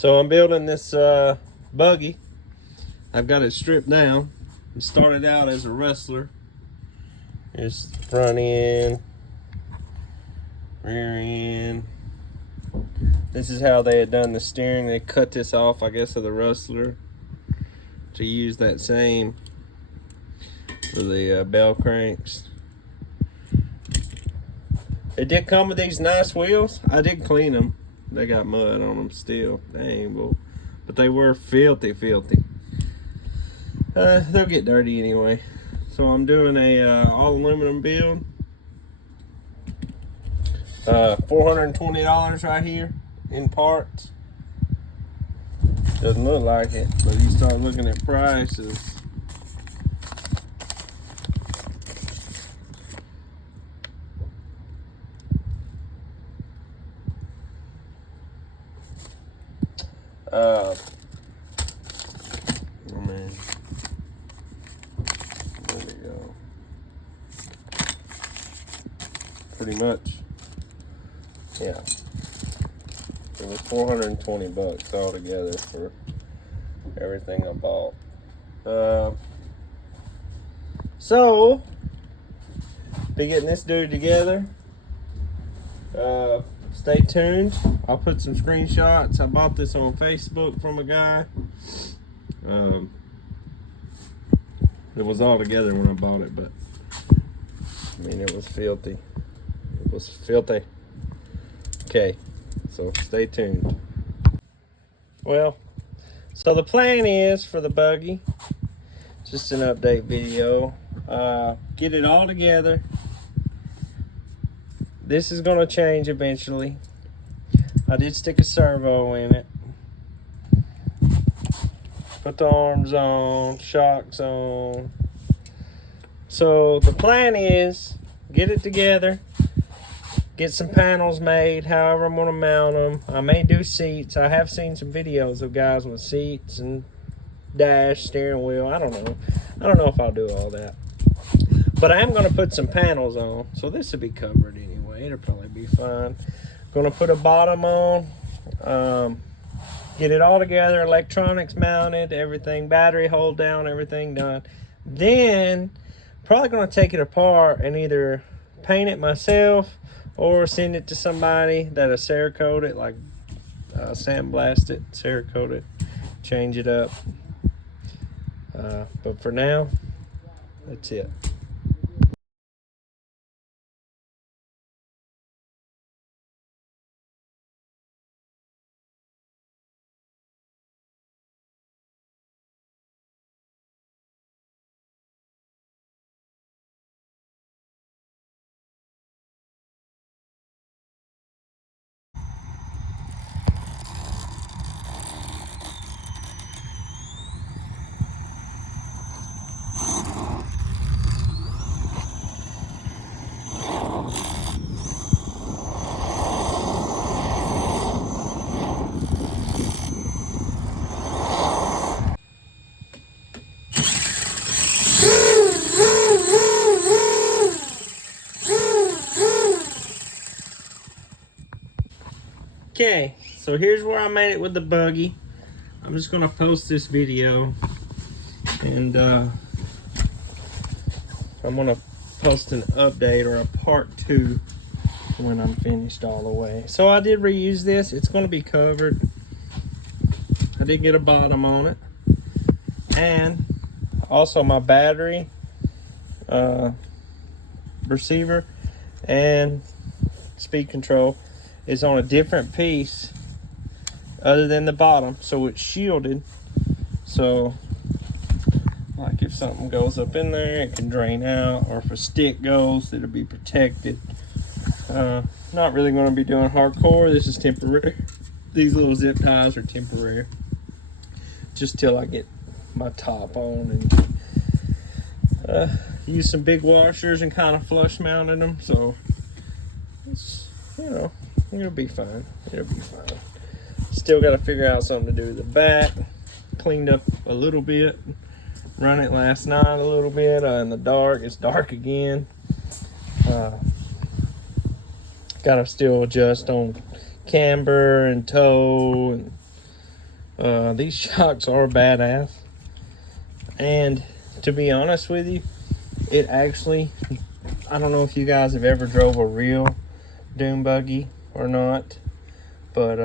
So I'm building this buggy. I've got it stripped down. It started out as a wrestler. Here's the front end, rear end. This is how they had done the steering. They cut this off, I guess, of the wrestler to use that same for the bell cranks. It did come with these nice wheels. I did clean them. They got mud on them still. Dang, but they were filthy. They'll get dirty anyway. So I'm doing a all aluminum build. $420 right here in parts. Doesn't look like it, but you start looking at prices. Oh man, there we go. Pretty much, yeah. It was 420 bucks altogether for everything I bought. So be getting this dude together. Stay tuned. I'll put some screenshots. I bought this on Facebook from a guy. It was all together when I bought it, but I mean, it was filthy. It was filthy. Okay, so stay tuned. Well, so the plan is for the buggy, just an update video. Get it all together. This is gonna change eventually. I did stick a servo in it. Put the arms on, shocks on. So the plan is get it together, get some panels made, however I'm gonna mount them. I may do seats. I have seen some videos of guys with seats and dash, steering wheel. I don't know if I'll do all that. But I am gonna put some panels on. So this will be covered anyway. It'll probably be fine. Gonna put a bottom on. Get it all together, electronics mounted, everything, battery hold down, everything done. Then probably gonna take it apart and either paint it myself or send it to somebody that'll Cerakote it, like sandblast it, Cerakote it, change it up. But for now, that's it. Okay, so here's where I made it with the buggy. I'm just gonna post this video, and I'm gonna post an update or a part 2 when I'm finished all the way. So I did reuse this. It's gonna be covered. I did get a bottom on it, and also my battery receiver and speed control is on a different piece other than the bottom, so it's shielded. So like if something goes up in there, it can drain out, or if a stick goes, it'll be protected. Not really going to be doing hardcore. This is temporary. These little zip ties are temporary, just till I get my top on and use some big washers and kind of flush mounted them. So it's, you know, it'll be fine. It'll be fine. Still got to figure out something to do with the back. Cleaned up a little bit. Run it last night a little bit in the dark. It's dark again. Got to still adjust on camber and toe and These shocks are badass, and to be honest with you, it actually, I don't know if you guys have ever drove a real dune buggy or not, but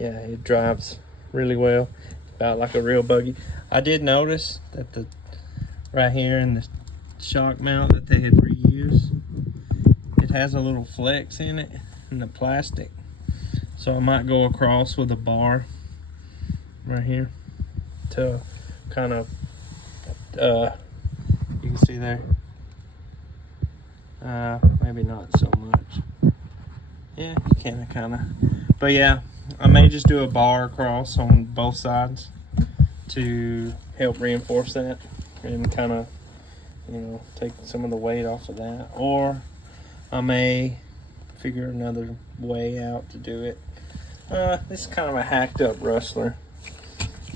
yeah, it drives really well, about like a real buggy. I did notice that the right here in the shock mount that they had reused, it has a little flex in it in the plastic, so I might go across with a bar right here to kind of you can see there, maybe not so much, yeah, you can kind of, but yeah, I may just do a bar across on both sides to help reinforce that and kind of, you know, take some of the weight off of that, or I may figure another way out to do it. This is kind of a hacked up rustler.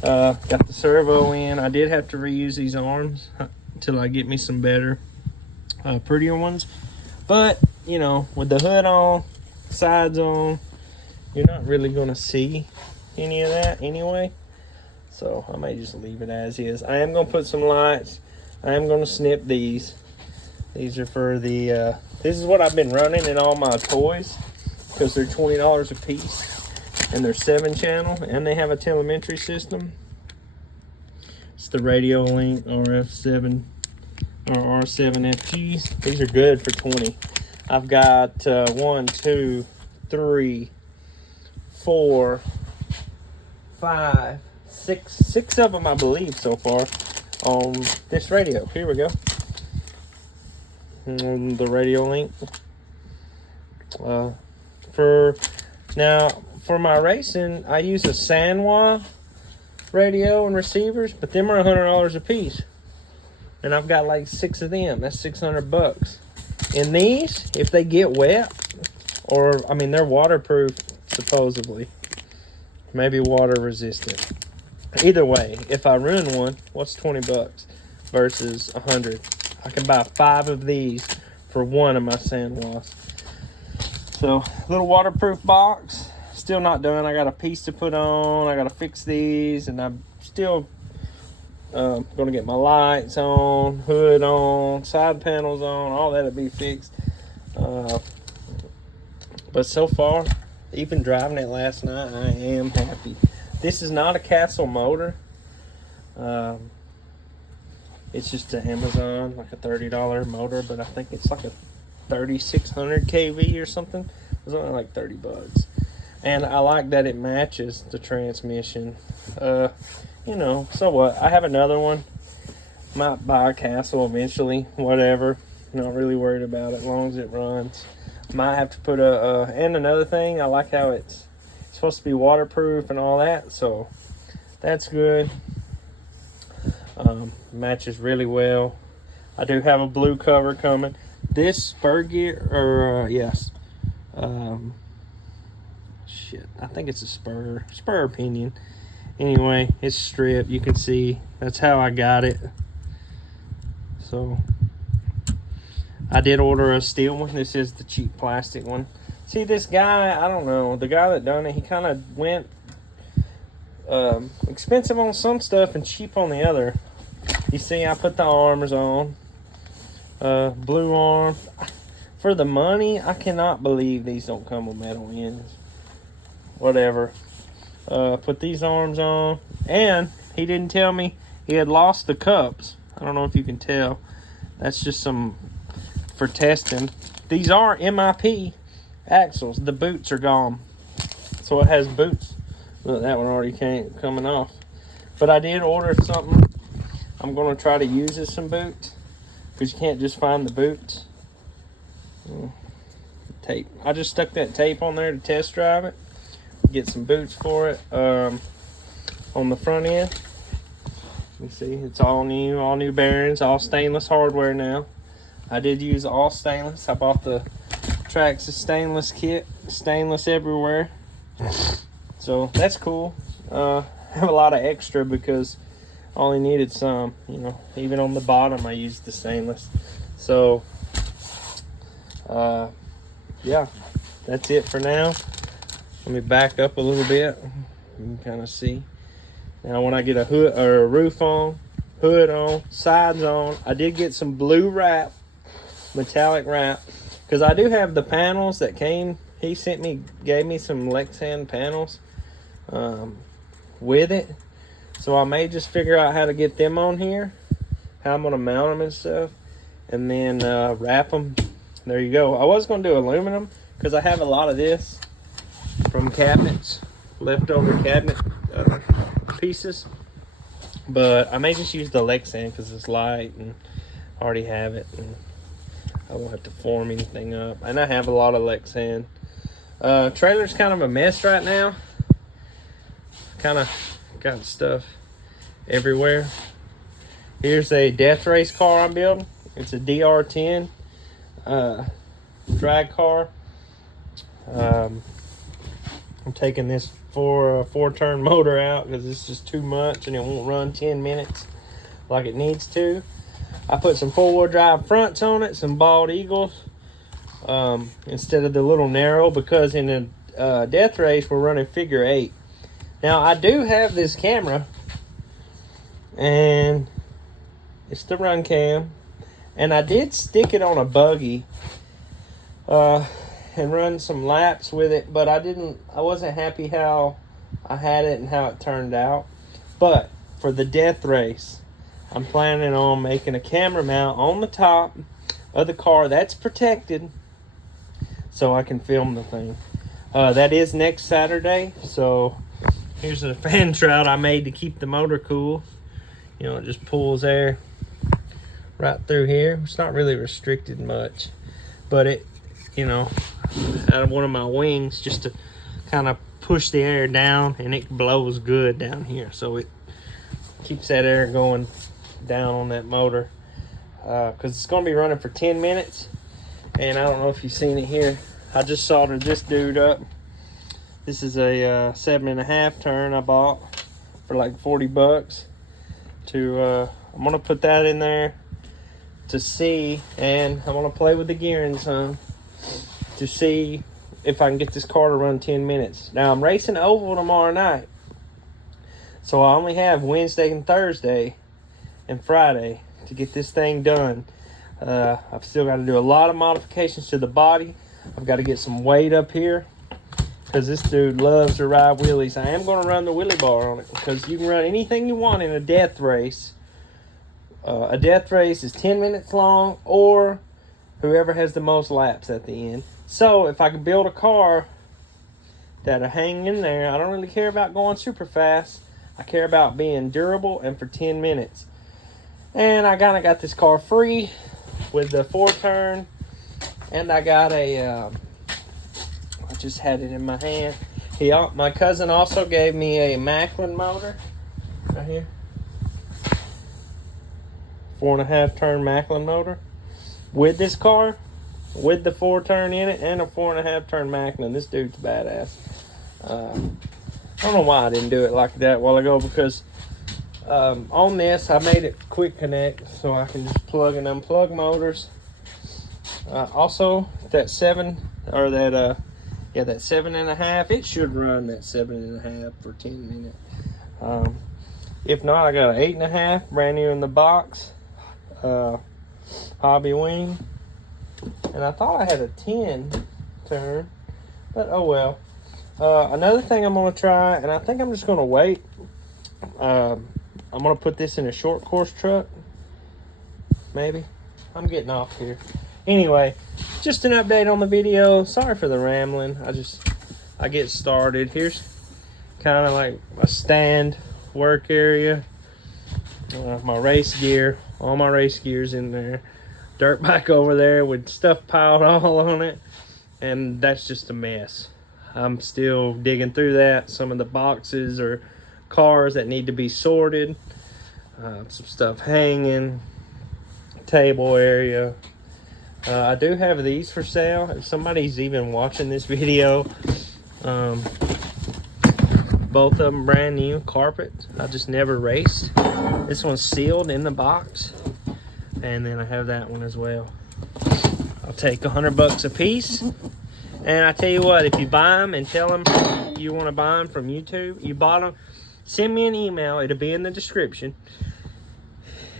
Got the servo in. I did have to reuse these arms until I get me some better, prettier ones, but you know, with the hood on, sides on, you're not really going to see any of that anyway, so I may just leave it as is. I am going to put some lights. I am going to snip these. These are for the this is what I've been running in all my toys, because they're $20 a piece and they're 7-channel and they have a telemetry system. It's the Radio Link RF7 or R7FGs. These are good for 20. I've got 1, 2, 3, 4, 5, 6 of them, I believe, so far on this radio. Here we go. On the Radio Link. For my racing, I use a Sanwa radio and receivers, but them are $100 a piece, and I've got like 6 of them. That's $600. And these, if they get wet, or I mean, they're waterproof supposedly, maybe water resistant. Either way, if I ruin one, what's $20 versus 100? I can buy 5 of these for 1 of my Sanwas. So, little waterproof box. Still not done. I got a piece to put on. I got to fix these, and I'm still going to get my lights on, hood on, side panels on. All that'll be fixed. But so far, even driving it last night, I am happy. This is not a Castle motor. It's just an Amazon, like a $30 motor, but I think it's like a 3600 kV or something. It was only like $30. And I like that it matches the transmission. You know, so what? I have another one. Might buy a Castle eventually, whatever. Not really worried about it as long as it runs. Might have to put and another thing, I like how it's supposed to be waterproof and all that, so that's good. Matches really well. I do have a blue cover coming. This spur gear, or yes, I think it's a spur pinion. Anyway, it's stripped. You can see that's how I got it. So I did order a steel one. This is the cheap plastic one. See, this guy, I don't know, the guy that done it, he kind of went expensive on some stuff and cheap on the other. You see, I put the arms on, blue arm. For the money, I cannot believe these don't come with metal ends. Whatever. Put these arms on, and he didn't tell me he had lost the cups. I don't know if you can tell. That's just some for testing. These are MIP axles. The boots are gone, so it has boots. Look, that one already coming off. But I did order something. I'm going to try to use as some boots, because you can't just find the boots. Tape. I just stuck that tape on there to test drive it. Get some boots for it. On the front end, you see it's all new bearings, all stainless hardware now. I did use all stainless. I bought the Traxxas stainless kit, stainless everywhere. So that's cool. I have a lot of extra because I only needed some, you know. Even on the bottom I used the stainless. So yeah, that's it for now. Let me back up a little bit. You can kind of see. Now when I get a hood or a roof on, hood on, sides on, I did get some blue wrap, metallic wrap, because I do have the panels that came. He gave me some Lexan panels with it. So I may just figure out how to get them on here, how I'm gonna mount them and stuff, and then wrap them. There you go. I was gonna do aluminum because I have a lot of this from cabinets, leftover cabinet pieces, but I may just use the Lexan because it's light and I already have it, and I won't have to form anything up. And I have a lot of Lexan. Trailer's kind of a mess right now. Kind of got stuff everywhere. Here's a death race car I'm building. It's a DR10 drag car. I'm taking this for a 4-turn motor out because it's just too much and it won't run 10 minutes like it needs to. I put some 4-wheel drive fronts on it, some bald eagles, instead of the little narrow, because in a death race we're running figure 8. Now I do have this camera, and it's the run cam, and I did stick it on a buggy and run some laps with it, but I wasn't happy how I had it and how it turned out. But for the death race, I'm planning on making a camera mount on the top of the car that's protected so I can film the thing. That is next Saturday. So here's a fan shroud I made to keep the motor cool. You know, it just pulls air right through here. It's not really restricted much, but it, you know, out of one of my wings just to kind of push the air down, and it blows good down here. So it keeps that air going down on that motor, because it's going to be running for 10 minutes. And I don't know if you've seen it here. I just soldered this dude up. This is a 7.5 turn I bought for like 40 bucks. I'm gonna put that in there to see, and I'm gonna play with the gearing some to see if I can get this car to run 10 minutes. Now I'm racing oval tomorrow night, so I only have Wednesday and Thursday and Friday to get this thing done. I've still got to do a lot of modifications to the body. I've got to get some weight up here because this dude loves to ride wheelies. I am going to run the wheelie bar on it because you can run anything you want in a death race. A death race is 10 minutes long, or whoever has the most laps at the end. So if I could build a car that'll hang in there, I don't really care about going super fast. I care about being durable and for 10 minutes. And I kind of got this car free with the 4-turn, and I got I just had it in my hand. My cousin also gave me a Macklin motor right here, 4.5 turn Macklin motor with this car, with the 4-turn in it and a 4.5 turn Macklin. This dude's badass. I don't know why I didn't do it like that a while ago, because on this I made it quick connect so I can just plug and unplug motors. Also that 7.5, it should run that 7.5 for 10 minutes. If not, I got an 8.5 brand new in the box, hobby wing, and I thought I had a 10 turn, but oh well. Another thing I'm going to try, and I think I'm just going to wait, I'm going to put this in a short course truck, maybe. I'm getting off here. Anyway, just an update on the video. Sorry for the rambling. I get started. Here's kind of like my stand work area. My race gear, all my race gear's in there. Dirt bike over there with stuff piled all on it, and that's just a mess. I'm still digging through that. Some of the boxes or cars that need to be sorted, some stuff hanging, table area. I do have these for sale if somebody's even watching this video. Both of them brand new carpet. I just never raced. This one's sealed in the box, and then I have that one as well. I'll take $100 a piece. And I tell you what, if you buy them and tell them you want to buy them from YouTube, you bought them, send me an email. It'll be in the description.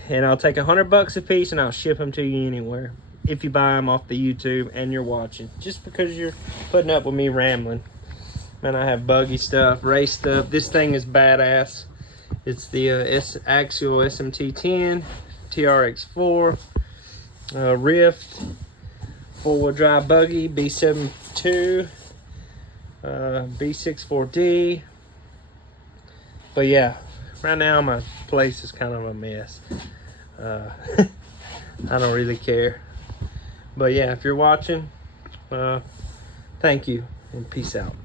And I'll take $100 a piece and I'll ship them to you anywhere. If you buy them off the YouTube and you're watching. Just because you're putting up with me rambling. Man, I have buggy stuff, race stuff. This thing is badass. It's the Axial SMT10, TRX4, Rift, 4-wheel drive buggy, B72, B64D. But yeah, right now my place is kind of a mess. I don't really care. But yeah, if you're watching, thank you and peace out.